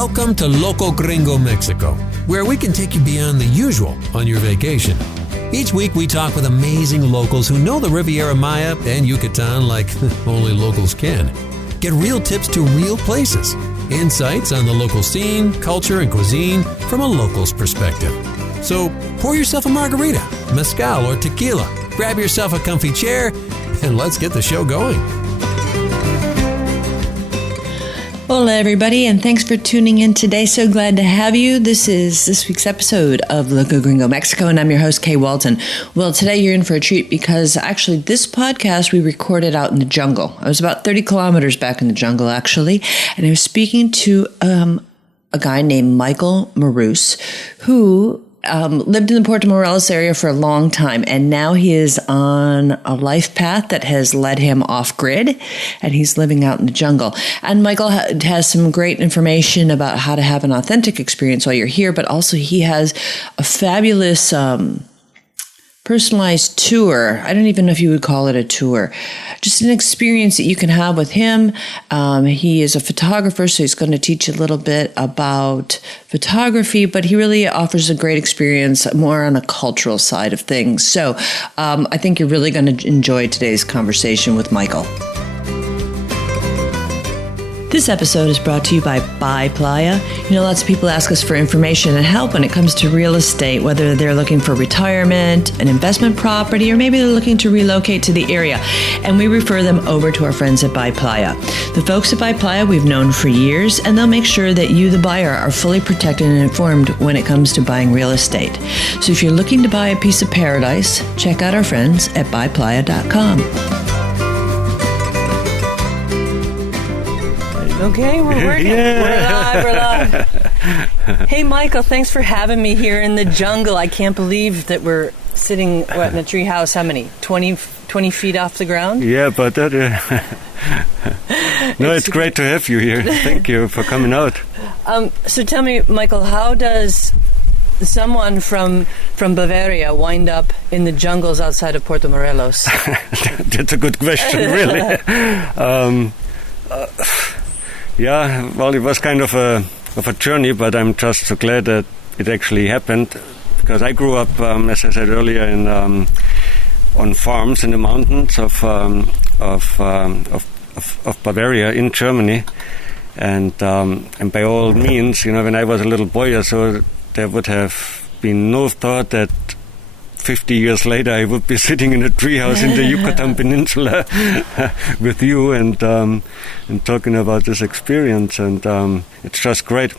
Welcome to Loco Gringo, Mexico, where we can take you beyond the usual on your vacation. Each week we talk with amazing locals who know the Riviera Maya and Yucatan like only locals can. Get real tips to real places, insights on the local scene, culture, and cuisine from a local's perspective. So pour yourself a margarita, mezcal, or tequila, grab yourself a comfy chair, and let's get the show going. Hola, everybody, and thanks for tuning in today. So glad to have you. This is this week's episode of Loco Gringo Mexico, and I'm your host, Kay Walton. Well, today you're in for a treat because actually this podcast we recorded out in the jungle. I was about 30 kilometers back in the jungle, actually, and I was speaking to a guy named Michael Maurus, who lived in the Puerto Morelos area for a long time, and now he is on a life path that has led him off grid, and he's living out in the jungle. And Michael has some great information about how to have an authentic experience while you're here, but also he has a fabulous personalized tour. I don't even know if you would call it a tour. Just an experience that you can have with him. He is a photographer, so he's going to teach you a little bit about photography, but he really offers a great experience more on a cultural side of things. So I think you're really going to enjoy today's conversation with Michael. This episode is brought to you by Buy Playa. You know, lots of people ask us for information and help when it comes to real estate, whether they're looking for retirement, an investment property, or maybe they're looking to relocate to the area. And we refer them over to our friends at Buy Playa. The folks at Buy Playa we've known for years, and they'll make sure that you, the buyer, are fully protected and informed when it comes to buying real estate. So if you're looking to buy a piece of paradise, check out our friends at buyplaya.com. Okay, we're working. Yeah. We're live. Hey, Michael, thanks for having me here in the jungle. I can't believe that we're sitting in a treehouse. How many? 20 feet off the ground? Yeah, but that... No, it's great to have you here. Thank you for coming out. So tell me, Michael, how does someone from Bavaria wind up in the jungles outside of Puerto Morelos? That's a good question, really. Yeah, well, it was kind of a journey, but I'm just so glad that it actually happened, because I grew up, as I said earlier, on farms in the mountains of Bavaria in Germany, and by all means, you know, when I was a little boy or so, there would have been no thought that 50 years later I would be sitting in a treehouse in the Yucatan Peninsula with you and talking about this experience, and it's just great.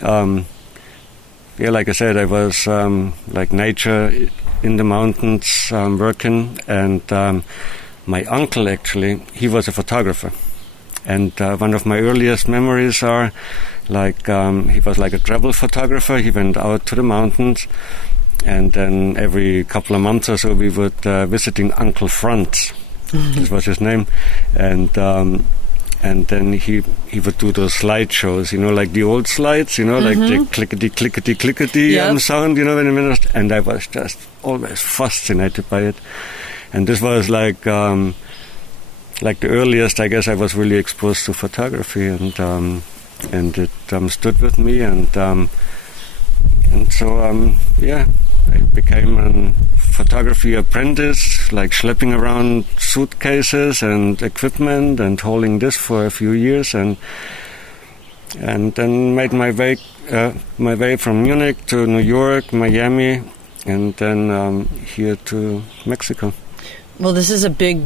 Yeah, like I said, I was like nature in the mountains working, and my uncle actually, he was a photographer, and one of my earliest memories are like he was like a travel photographer. He went out to the mountains, and then every couple of months or so we would visiting Uncle Franz. This was his name, and then he would do those slideshows, you know, like the old slides, you know, like the clickety sound, you know, and I was just always fascinated by it. And this was like the earliest, I guess, I was really exposed to photography, and it stood with me, and so yeah, I became a photography apprentice, like schlepping around suitcases and equipment and holding this for a few years, and then made my way from Munich to New York, Miami, and then here to Mexico. Well, this is a big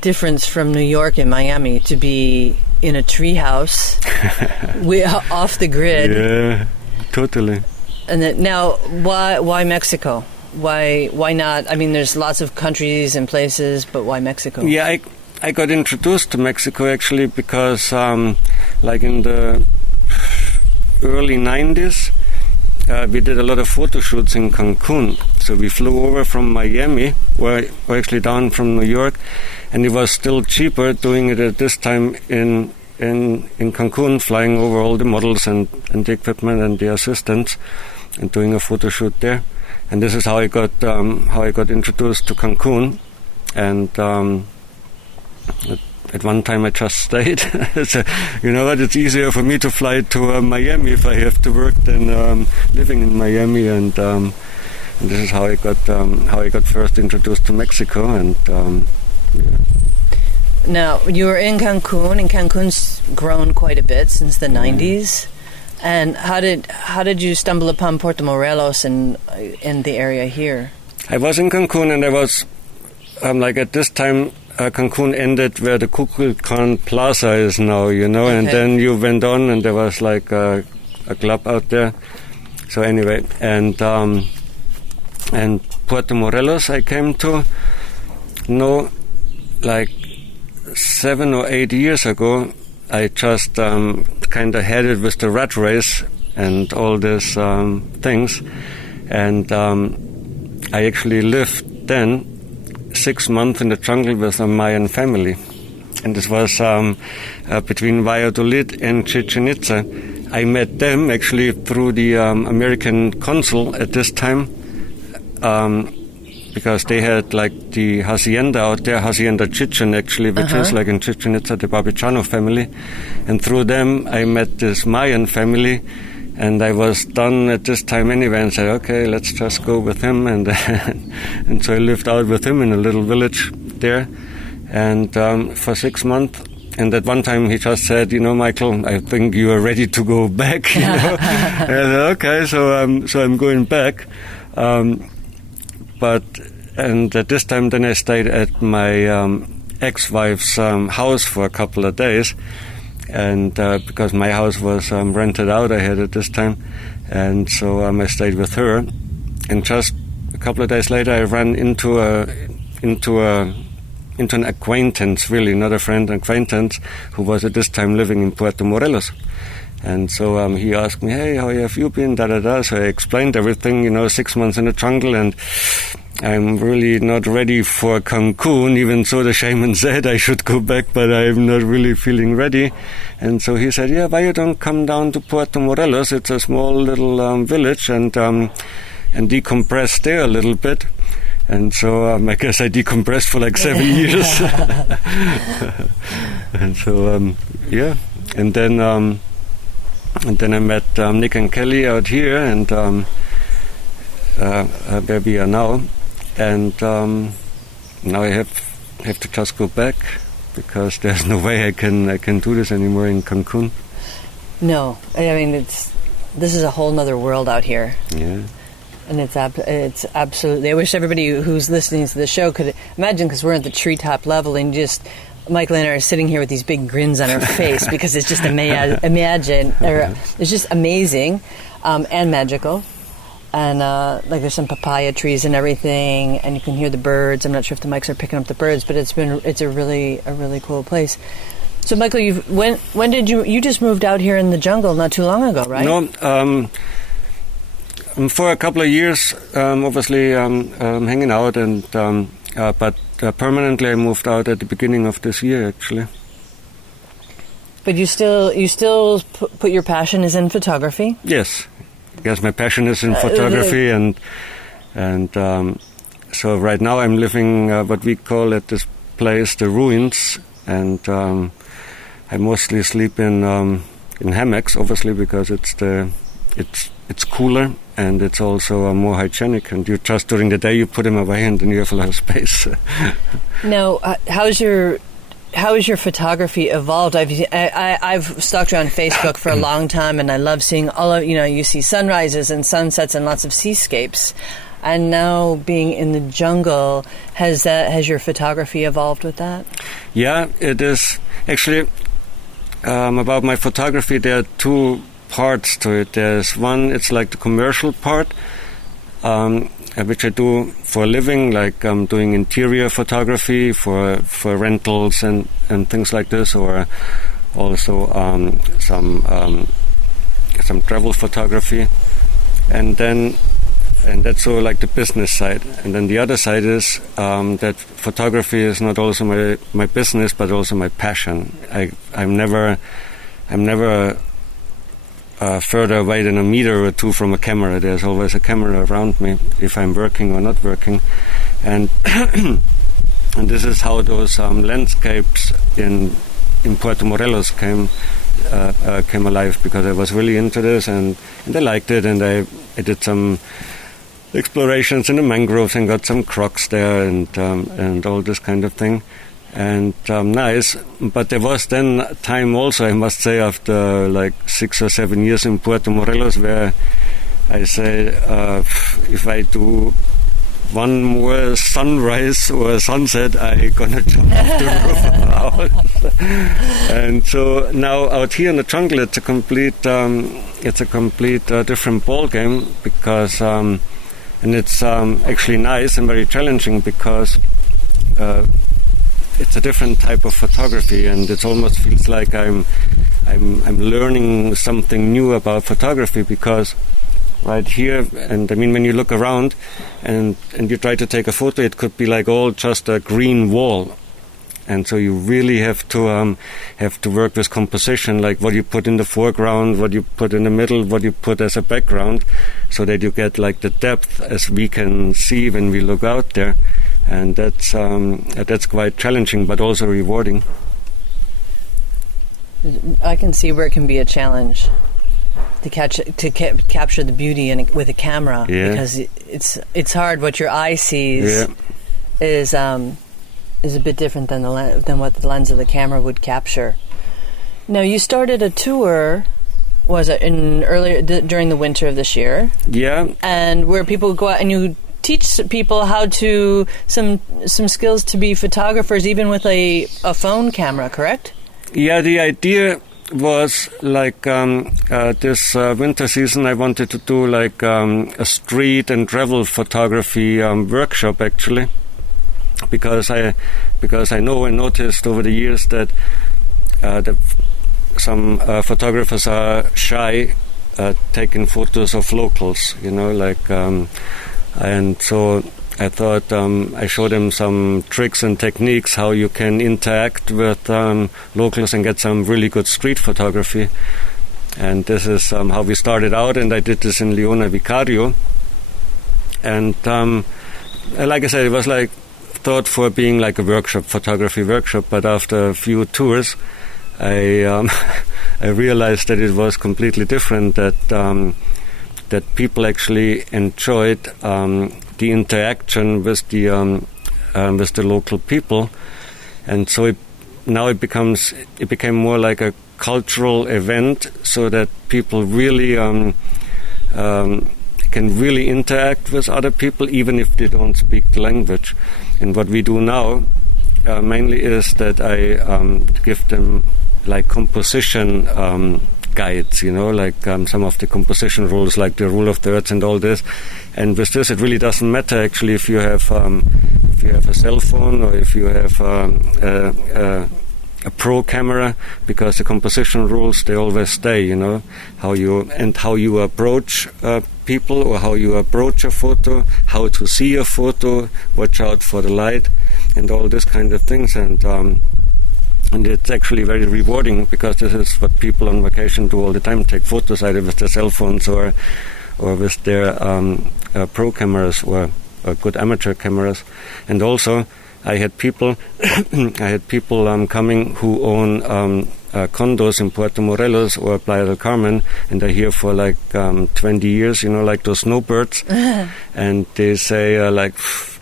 difference from New York and Miami to be in a treehouse off the grid. Yeah, totally. And now, why Mexico? Why not? I mean, there's lots of countries and places, but why Mexico? Yeah, I got introduced to Mexico actually because, like in the early 90s, we did a lot of photo shoots in Cancun. So we flew over from Miami, or actually down from New York, and it was still cheaper doing it at this time in Cancun, flying over all the models and the equipment and the assistants, and doing a photo shoot there. And this is how I got introduced to Cancun, and at one time I just stayed. So, you know what? It's easier for me to fly to Miami if I have to work than living in Miami. And this is how I got first introduced to Mexico. And yeah. Now, you were in Cancun, and Cancun's grown quite a bit since the 90s. And how did you stumble upon Puerto Morelos and in the area here? I was in Cancun, and I was like at this time. Cancun ended where the Kukulkan Plaza is now, you know, and then you went on, and there was like a club out there. So anyway, and Puerto Morelos I came to know like 7 or 8 years ago. I just kind of had it with the rat race and all these things, and I actually lived then 6 months in the jungle with a Mayan family, and this was between Valladolid and Chichen Itza. I met them actually through the American consul at this time, because they had like the hacienda out there, Hacienda Chichen actually, which is like in Chichen Itza, the Barbechano family, and through them I met this Mayan family. And I was done at this time anyway, and said, okay, let's just go with him. And and so I lived out with him in a little village there, and for 6 months. And at one time he just said, you know, Michael, I think you are ready to go back. You know? And I said, okay, so I'm going back. But at this time then I stayed at my ex-wife's house for a couple of days. And because my house was rented out, I had at this time, and so I stayed with her. And just a couple of days later, I ran into an acquaintance, really not a friend, an acquaintance, who was at this time living in Puerto Morelos. And so he asked me, hey, how have you been? Da da da. So I explained everything, you know, 6 months in the jungle, and I'm really not ready for Cancun, even so the shaman said I should go back, but I'm not really feeling ready. And so he said, yeah, why you don't come down to Puerto Morelos? It's a small little village, and decompress there a little bit. And so I guess I decompressed for like 7 years. And so, yeah. And then I met Nick and Kelly out here, and where we are now. And now I have to just go back, because there's no way I can do this anymore in Cancun. No, I mean this is a whole nother world out here. Yeah. And it's absolutely. I wish everybody who's listening to the show could imagine, because we're at the treetop level, and just Michael and I are sitting here with these big grins on our face because it's just it's just amazing and magical. And like there's some papaya trees and everything, and you can hear the birds. I'm not sure if the mics are picking up the birds, but it's a really cool place. So Michael, when did you just moved out here in the jungle not too long ago, right? No, for a couple of years, obviously hanging out, and but permanently I moved out at the beginning of this year actually. But you still put your passion is in photography? Yes. Yes, my passion is in photography, and so right now I'm living what we call at this place the ruins, and I mostly sleep in hammocks, obviously, because it's cooler, and it's also more hygienic. And you just during the day you put them away, and then you have a lot of space. Now, how's your photography evolved? I've stalked you on Facebook for a long time, and I love seeing you see sunrises and sunsets and lots of seascapes. And now being in the jungle, has your photography evolved with that? Yeah, it is. Actually, about my photography, there are two parts to it. There's one, it's like the commercial part, which I do for a living, like I'm doing interior photography for rentals and things like this, or also some travel photography, and that's so like the business side. And then the other side is that photography is not also my business, but also my passion. I'm never further away than a meter or two from a camera. There's always a camera around me if I'm working or not working. And this is how those landscapes in Puerto Morelos came alive, because I was really into this, and I liked it, and I did some explorations in the mangroves and got some crocs there, and all this kind of thing. And nice, but there was then time also, I must say, after like 6 or 7 years in Puerto Morelos, where I say, if I do one more sunrise or sunset, I gonna jump off the roof of the house. And so now out here in the jungle, it's a complete different ball game, because and it's actually nice and very challenging, because it's a different type of photography, and it almost feels like I'm learning something new about photography, because right here, and I mean, when you look around and you try to take a photo, it could be like all just a green wall, and so you really have to work with composition, like what you put in the foreground, what you put in the middle, what you put as a background, so that you get like the depth as we can see when we look out there, and that's quite challenging, but also rewarding. I can see where it can be a challenge to capture the beauty with a camera, because it's hard. What your eye sees is a bit different than what the lens of the camera would capture. Now, you started a tour, was it during the winter of this year? Yeah. And where people go out and you teach people how to some skills to be photographers, even with a phone camera, correct? Yeah, the idea was like this winter season I wanted to do like a street and travel photography workshop, actually, because I know and noticed over the years that some photographers are shy taking photos of locals, and so I thought I showed them some tricks and techniques how you can interact with locals and get some really good street photography. And this is how we started out, and I did this in Leona Vicario. And like I said, it was like thought for being like a workshop, photography workshop, but after a few tours I realized that it was completely different, that people actually enjoyed the interaction with the local people, and so it became more like a cultural event, so that people really can really interact with other people, even if they don't speak the language. And what we do now mainly is that I give them like composition guides, like some of the composition rules, like the rule of thirds and all this. And with this, it really doesn't matter actually if you have a cell phone or if you have a pro camera, because the composition rules, they always stay. How you approach people, or how you approach a photo, how to see a photo, watch out for the light, and all this kind of things. And it's actually very rewarding, because this is what people on vacation do all the time, take photos either with their cell phones or with their pro cameras or good amateur cameras. And also I had people coming who own condos in Puerto Morelos or Playa del Carmen, and they're here for like 20 years, like those snowbirds. And they say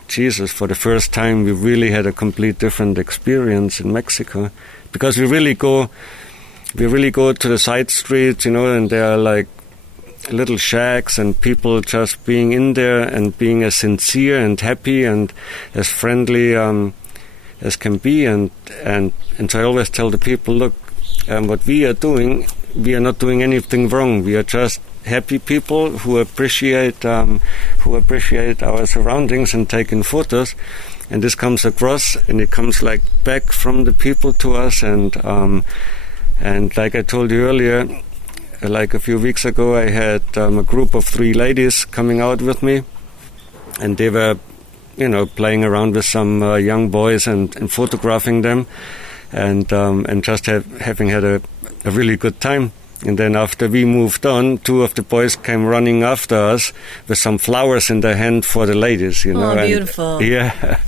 Jesus, for the first time we really had a complete different experience in Mexico, because we really go to the side streets, and there are like little shacks and people just being in there and being as sincere and happy and as friendly as can be, and so I always tell the people, look, what we are doing, we are not doing anything wrong. We are just happy people who appreciate our surroundings and taking photos, and this comes across, and it comes like back from the people to us, and like I told you earlier, like a few weeks ago, I had a group of 3 ladies coming out with me, and they were playing around with some young boys and photographing them, and just having had a really good time. And then after we moved on, two of the boys came running after us with some flowers in their hand for the ladies, you know. Oh, beautiful. Yeah,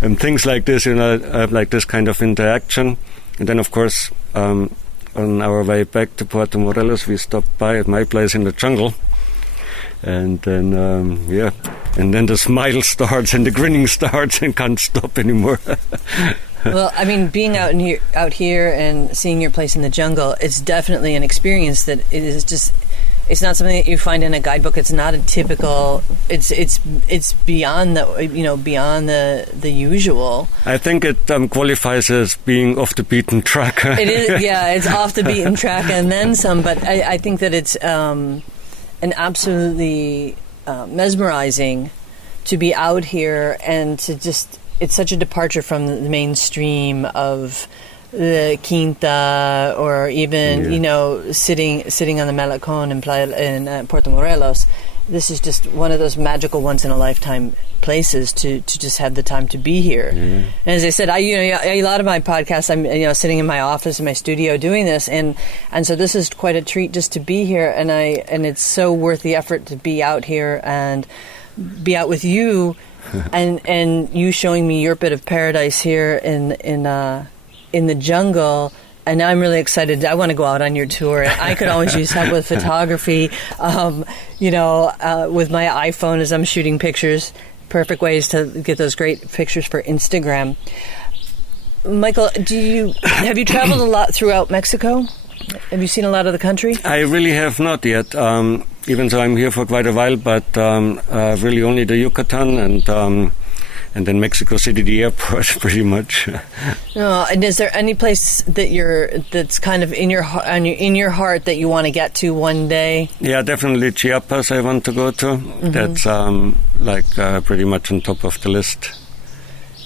and things like this, you know, like this kind of interaction. And then, of course, on our way back to Puerto Morelos, we stopped by at my place in the jungle. And then, and then the smile starts and the grinning starts and can't stop anymore. Well, I mean, being out here and seeing your place in the jungle, it's definitely an experience that it is just. It's not something that you find in a guidebook. It's not a typical. It's beyond the usual. I think it qualifies as being off the beaten track. It is, yeah. It's off the beaten track and then some. But I think that it's an absolutely mesmerizing to be out here and to just. It's such a departure from the mainstream of the Quinta or even, sitting on the Malecón in Puerto Morelos. This is just one of those magical once-in-a-lifetime places to just have the time to be here. Mm-hmm. And as I said, a lot of my podcasts, I'm sitting in my office in my studio doing this, and so this is quite a treat just to be here, and it's so worth the effort to be out here and be out with you. and you showing me your bit of paradise here in the jungle, and I'm really excited. I want to go out on your tour. I could always use help with photography, with my iPhone as I'm shooting pictures. Perfect ways to get those great pictures for Instagram. Michael, have you traveled a lot throughout Mexico? Have you seen a lot of the country? I really have not yet, even though I'm here for quite a while, but really only the Yucatan and then Mexico City, the airport, pretty much. No, and is there any place that's kind of in your heart that you want to get to one day? Yeah, definitely Chiapas I want to go to. Mm-hmm. That's pretty much on top of the list.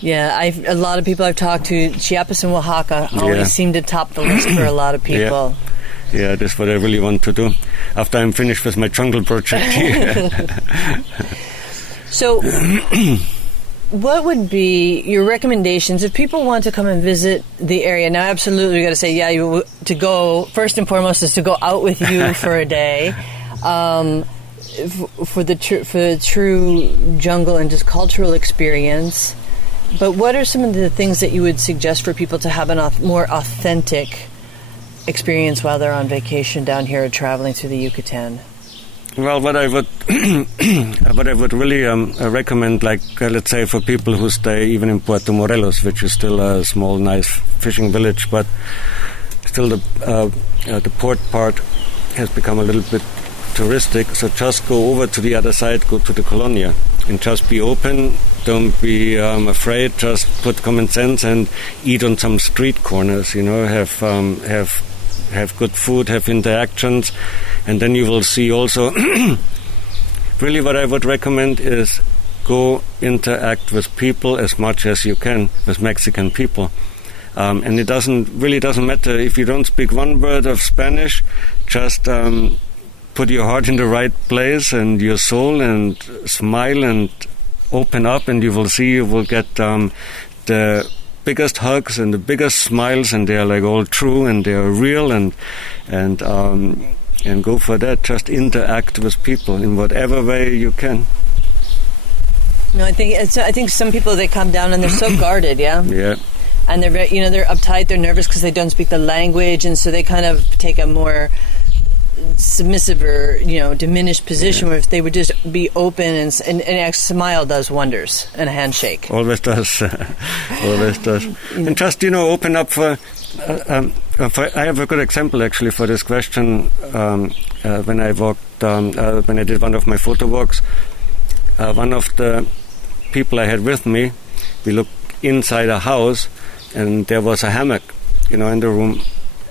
Yeah, a lot of people I've talked to, Chiapas and Oaxaca always seem to top the list for a lot of people. Yeah, that's what I really want to do after I'm finished with my jungle project here. So, what would be your recommendations if people want to come and visit the area? Now, absolutely, we got to say, to go, first and foremost, is to go out with you for a day. For the true jungle and just cultural experience. But what are some of the things that you would suggest for people to have a more authentic experience while they're on vacation down here or traveling through the Yucatan? Well, what I would really recommend, let's say for people who stay even in Puerto Morelos, which is still a small, nice fishing village, but still the port part has become a little bit touristic. So just go over to the other side, go to the Colonia, and just be open. Don't be afraid. Just put common sense and eat on some street corners. Have good food, have interactions, and then you will see also. Really, what I would recommend is go interact with people as much as you can with Mexican people. And it doesn't matter if you don't speak one word of Spanish. Just put your heart in the right place and your soul, and smile and open up, and you will see you will get the biggest hugs and the biggest smiles, and they are all true and they are real, and go for that. Just interact with people in whatever way you can. No, I think some people, they come down and they're so guarded, yeah. Yeah. And they're very, they're uptight, they're nervous because they don't speak the language, and so they kind of take a more submissive or diminished position, where if they would just be open and a smile does wonders, and a handshake always does. Always does. And just open up for I have a good example actually for this question. When I when I did one of my photo walks, one of the people I had with me, we looked inside a house, and there was a hammock in the room,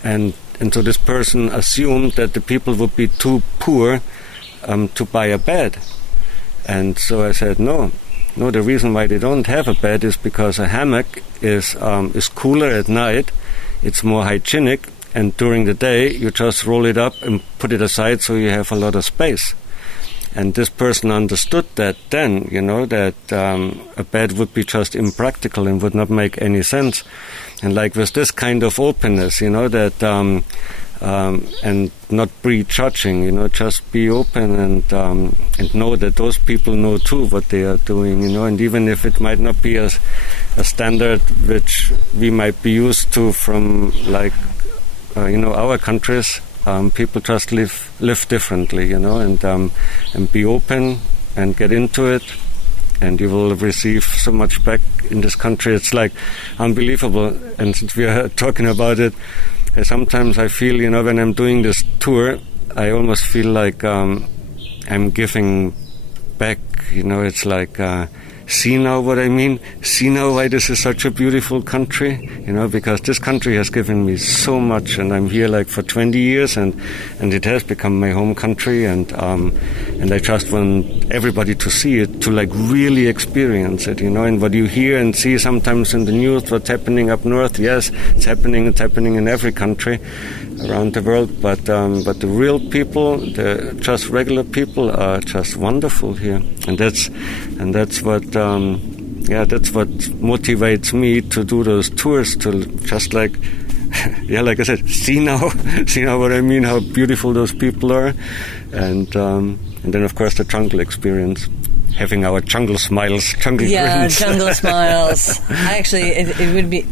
and so this person assumed that the people would be too poor to buy a bed. And so I said, no, the reason why they don't have a bed is because a hammock is cooler at night, it's more hygienic, and during the day you just roll it up and put it aside so you have a lot of space. And this person understood that then, that a bed would be just impractical and would not make any sense. And with this kind of openness, that and not prejudging, just be open and know that those people know too what they are doing, and even if it might not be a standard which we might be used to from our countries, people just live differently, and be open and get into it, and you will receive so much back in this country. It's like unbelievable. And since we are talking about it, sometimes I feel, when I'm doing this tour, I almost feel like I'm giving back. It's like, see now what I mean? See now why this is such a beautiful country? Because this country has given me so much, and I'm here like for 20 years, and it has become my home country, and I just want everybody to see it, to like really experience it, and what you hear and see sometimes in the news, what's happening up north, yes, it's happening in every country around the world, but the real people, the just regular people, are just wonderful here, and that's what that's what motivates me to do those tours, to just like I said, see now what I mean, how beautiful those people are, and then of course the jungle experience. Having our jungle smiles, jungle grins. Jungle smiles. Actually, it would be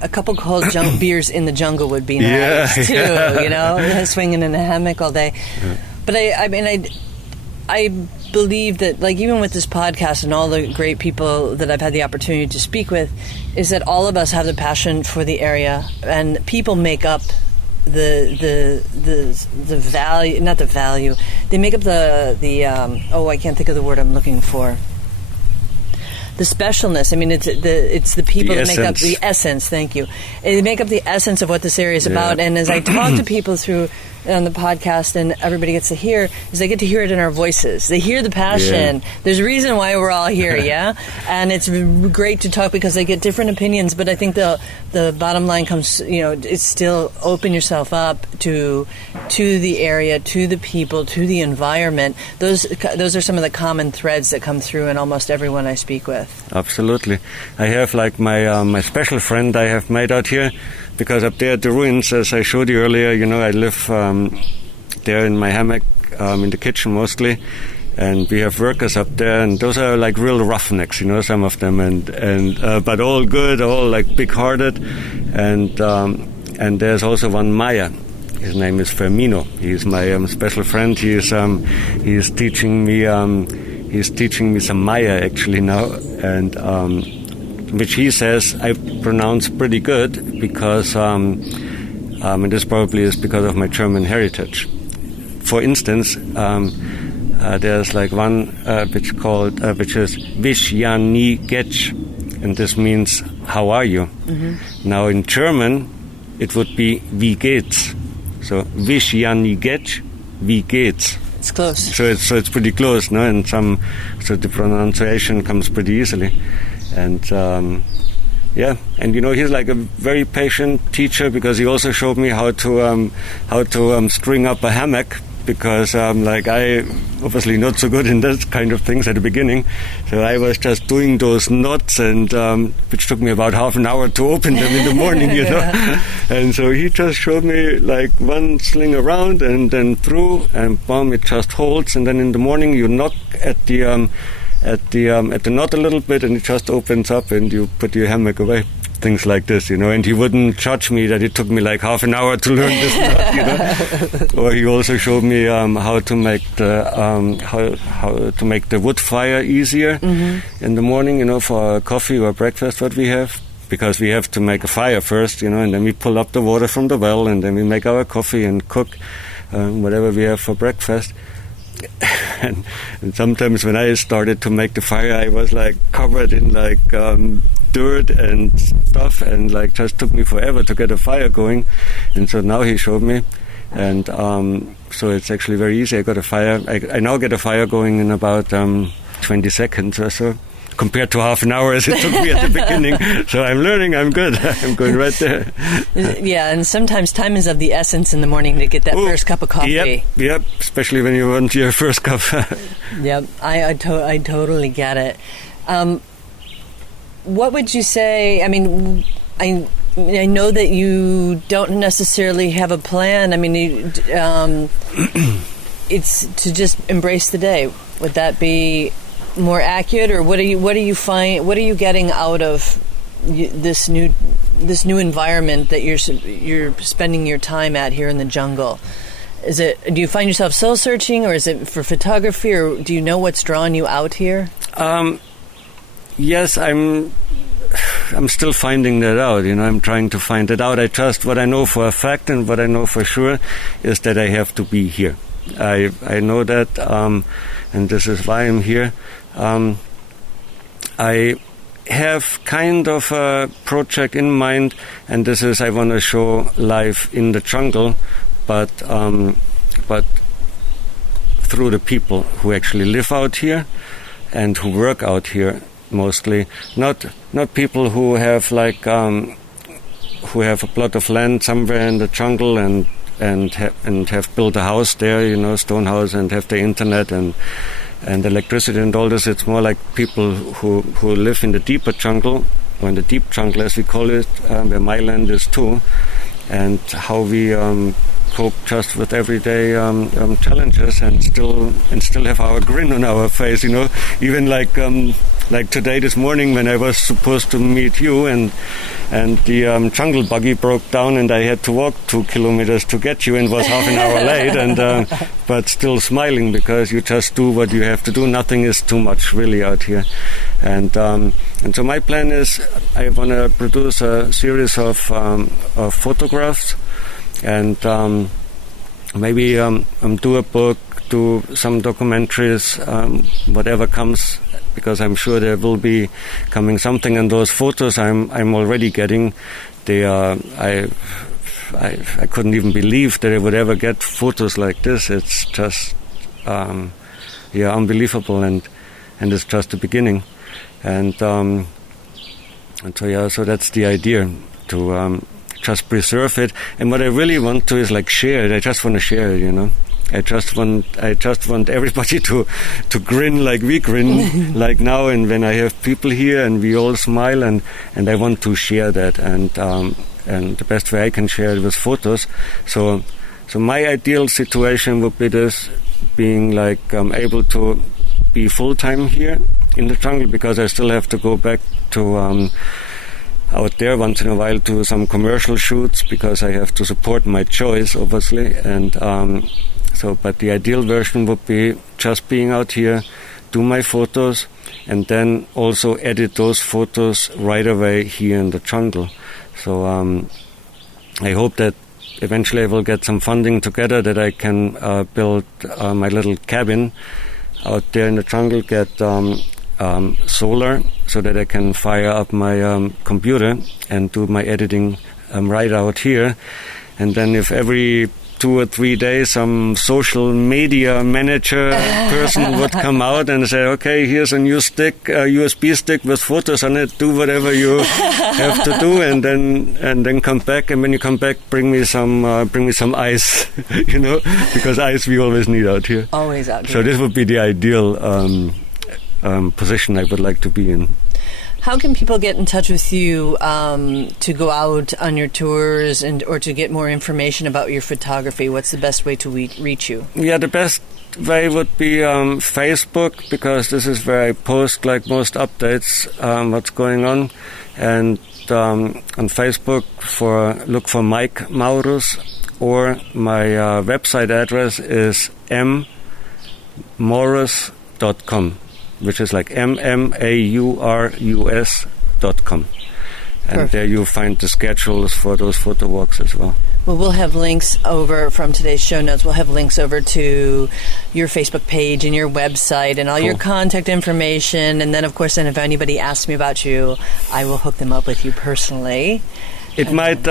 a couple cold beers in the jungle would be nice too. Swinging in a hammock all day. Yeah. But I believe that, like, even with this podcast and all the great people that I've had the opportunity to speak with, is that all of us have the passion for the area, and people make up the value, not the value. They make up the I can't think of the word I'm looking for. The specialness. I mean, it's the people that make up the essence. Thank you. They make up the essence of what this area is about. And as I talk to people through on the podcast, and everybody gets to hear, is they get to hear it in our voices. They hear the passion. Yeah. There's a reason why we're all here, and it's great to talk because they get different opinions. But I think the bottom line comes, it's still open yourself up to the area, to the people, to the environment. Those are some of the common threads that come through in almost everyone I speak with. Absolutely. I have like my special friend I have made out here. Because up there at the ruins, as I showed you earlier, I live there in my hammock, in the kitchen mostly, and we have workers up there, and those are like real roughnecks, some of them, and but all good, all like big-hearted, and there's also one Maya. His name is Firmino. He's my special friend. He's teaching me some Maya actually now, and. Which he says I pronounce pretty good because, and this probably is because of my German heritage. For instance, there's like one which is Vishyani Getch, and this means how are you? Mm-hmm. Now in German, it would be Wie geht's? So Vishyani Getch, Wie geht's? It's close. So it's pretty close, no? And so the pronunciation comes pretty easily. And and he's like a very patient teacher because he also showed me how to string up a hammock because I obviously not so good in that kind of things at the beginning, so I was just doing those knots and which took me about half an hour to open them in the morning, and so he just showed me like one sling around and then through and boom, it just holds, and then in the morning you knock at the knot a little bit and it just opens up and you put your hammock away. Things like this, and he wouldn't judge me that it took me like half an hour to learn this knot, Or he also showed me how to make the wood fire easier in the morning, for coffee or breakfast what we have. Because we have to make a fire first, and then we pull up the water from the well and then we make our coffee and cook whatever we have for breakfast. And sometimes when I started to make the fire, I was like covered in like dirt and stuff, and like just took me forever to get a fire going. And so now he showed me, and so it's actually very easy. I got a fire. I now get a fire going in about 20 seconds or so, compared to half an hour as it took me at the beginning. So I'm learning. I'm good. I'm going right there. Yeah, and sometimes time is of the essence in the morning to get that first cup of coffee. Yep. Especially when you want your first cup. Yep, I totally get it. What would you say? I mean, I know that you don't necessarily have a plan. I mean, it's to just embrace the day. Would that be more accurate, or what do you find? What are you getting out of this new environment that you're spending your time at here in the jungle? Do you find yourself soul searching, or is it for photography, or do you know what's drawn you out here? Yes, I'm still finding that out. I'm trying to find it out. I trust what I know for a fact, and what I know for sure is that I have to be here. I know that, and this is why I'm here. I have kind of a project in mind, and this is I want to show life in the jungle, but through the people who actually live out here and who work out here mostly. Not people who have who have a plot of land somewhere in the jungle and have built a house there, stone house, and have the internet and electricity and all this. It's more like people who live in the deeper jungle, or in the deep jungle as we call it, where my land is too, and how we cope just with everyday challenges and still have our grin on our face, even like today, this morning, when I was supposed to meet you, and the jungle buggy broke down, and I had to walk 2 kilometers to get you, and was half an hour late, and but still smiling, because you just do what you have to do. Nothing is too much really out here, and so my plan is I want to produce a series of photographs, and maybe do a book, do some documentaries, whatever comes, because I'm sure there will be coming something. And those photos I'm already getting, they are I couldn't even believe that I would ever get photos like this. It's just unbelievable, and it's just the beginning, and so that's the idea, to just preserve it. And what I really want to is share it. I just want to share it, I just want everybody to grin like we grin like now, and when I have people here and we all smile, and I want to share that, and the best way I can share it with photos. So my ideal situation would be this, being able to be full-time here in the jungle, because I still have to go back to out there once in a while to some commercial shoots, because I have to support my choice, obviously, and but the ideal version would be just being out here, do my photos, and then also edit those photos right away here in the jungle. So I hope that eventually I will get some funding together, that I can build my little cabin out there in the jungle, get solar, so that I can fire up my computer and do my editing right out here. And then if every 2 or 3 days some social media manager person would come out and say, okay, here's a new stick, a USB stick with photos on it, do whatever you have to do, and then come back, and when you come back, bring me some ice, because ice we always need out here. Always out here. So this would be the ideal position I would like to be in. How can people get in touch with you to go out on your tours or to get more information about your photography? What's the best way to reach you? Yeah, the best way would be Facebook, because this is where I post most updates, what's going on. And on Facebook, look for Mike Maurus, or my website address is mmaurus.com. which is mmaurus.com. And Perfect. There you'll find the schedules for those photo walks as well. Well, we'll have links over from today's show notes. We'll have links over to your Facebook page and your website and all your contact information. And then, of course, if anybody asks me about you, I will hook them up with you personally. It might...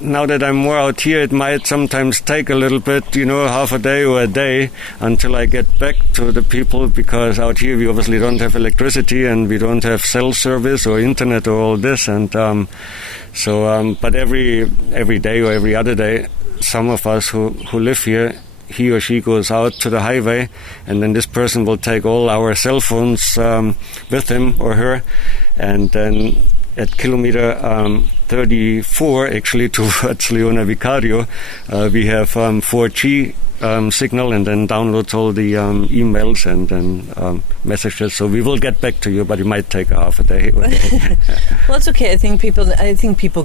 now that I'm more out here, it might sometimes take a little bit, half a day or a day until I get back to the people, because out here we obviously don't have electricity and we don't have cell service or internet or all this, and but every day or every other day, some of us who live here, he or she goes out to the highway, and then this person will take all our cell phones with him or her, and then at kilometer 34, actually, towards Leona Vicario, we have 4G signal, and then downloads all the emails and then messages. So we will get back to you, but it might take half a day. Well, it's okay. I think people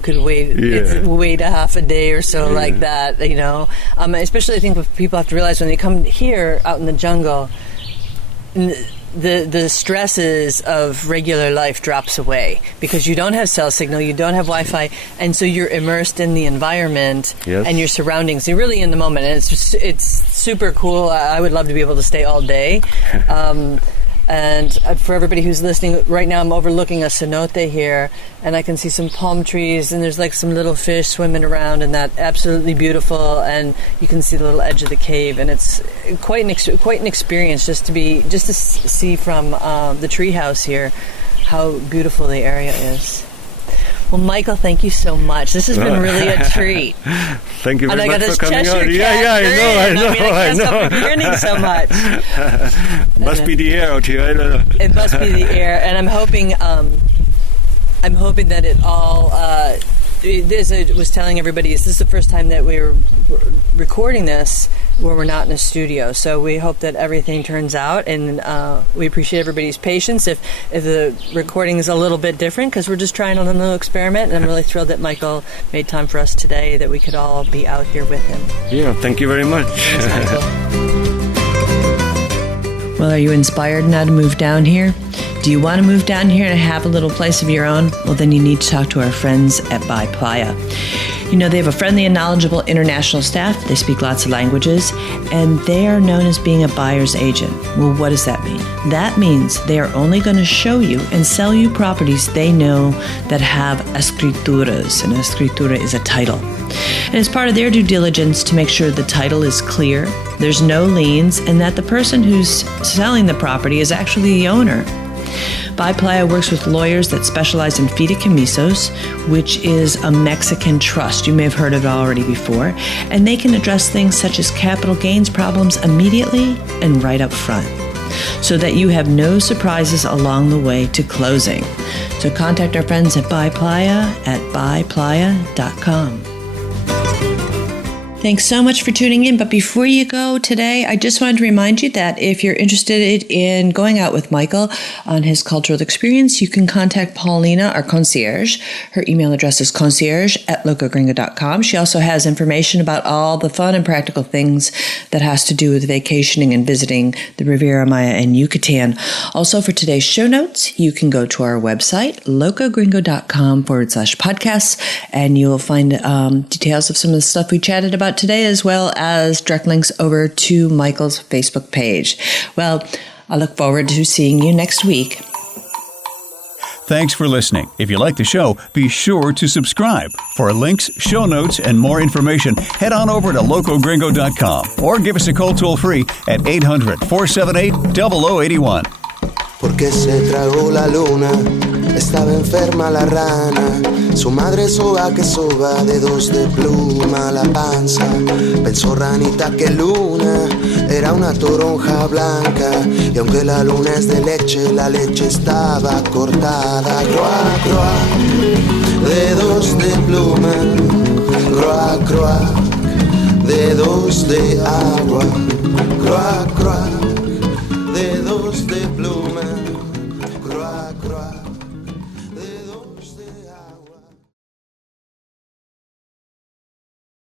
could wait a half a day or so like that. Especially I think what people have to realize when they come here out in the jungle, the stresses of regular life drops away because you don't have cell signal, you don't have Wi-Fi, and so you're immersed in the environment and your surroundings. You're really in the moment, and it's super cool. I would love to be able to stay all day. And for everybody who's listening, right now I'm overlooking a cenote here, and I can see some palm trees, and there's like some little fish swimming around, and that absolutely beautiful. And you can see the little edge of the cave, and it's quite an experience just to see from the treehouse here how beautiful the area is. Well, Michael, thank you so much. This has been really a treat. Thank you very much for coming Cheshire out. Yeah, I know. I can't stop grinning so much. Must be the air out here. I don't know. It must be the air, and I'm hoping that it all. As I was telling everybody, this is the first time that we're recording this where we're not in a studio. So we hope that everything turns out, and we appreciate everybody's patience if the recording is a little bit different, because we're just trying on a little experiment, and I'm really thrilled that Michael made time for us today, that we could all be out here with him. Yeah, thank you very much. Thanks, Michael. Well, are you inspired now to move down here? Do you want to move down here and have a little place of your own? Well, then you need to talk to our friends at By Playa. They have a friendly and knowledgeable international staff. They speak lots of languages, and they are known as being a buyer's agent. Well, what does that mean? That means they are only going to show you and sell you properties they know that have escrituras. An escritura is a title. And it's part of their due diligence to make sure the title is clear, there's no liens, and that the person who's selling the property is actually the owner. By Playa works with lawyers that specialize in fideicomisos, which is a Mexican trust. You may have heard of it already before. And they can address things such as capital gains problems immediately and right up front, so that you have no surprises along the way to closing. So contact our friends at By Playa at buyplaya.com. Thanks so much for tuning in. But before you go today, I just wanted to remind you that if you're interested in going out with Michael on his cultural experience, you can contact Paulina, our concierge. Her email address is concierge@locogringo.com. She also has information about all the fun and practical things that has to do with vacationing and visiting the Riviera Maya and Yucatan. Also, for today's show notes, you can go to our website, locogringo.com/podcasts, and you'll find details of some of the stuff we chatted about today, as well as direct links over to Michael's Facebook page. Well, I look forward to seeing you next week. Thanks for listening. If you like the show, be sure to subscribe. For links, show notes, and more information, head on over to locogringo.com or give us a call toll-free at 800-478-0081. Porque se tragó la luna, estaba enferma la rana, su madre soba que soba, dedos de pluma la panza, pensó ranita que luna era una toronja blanca, y aunque la luna es de leche, la leche estaba cortada. Croa, croa, dedos de pluma, croa, croa, dedos de agua, croa, croa.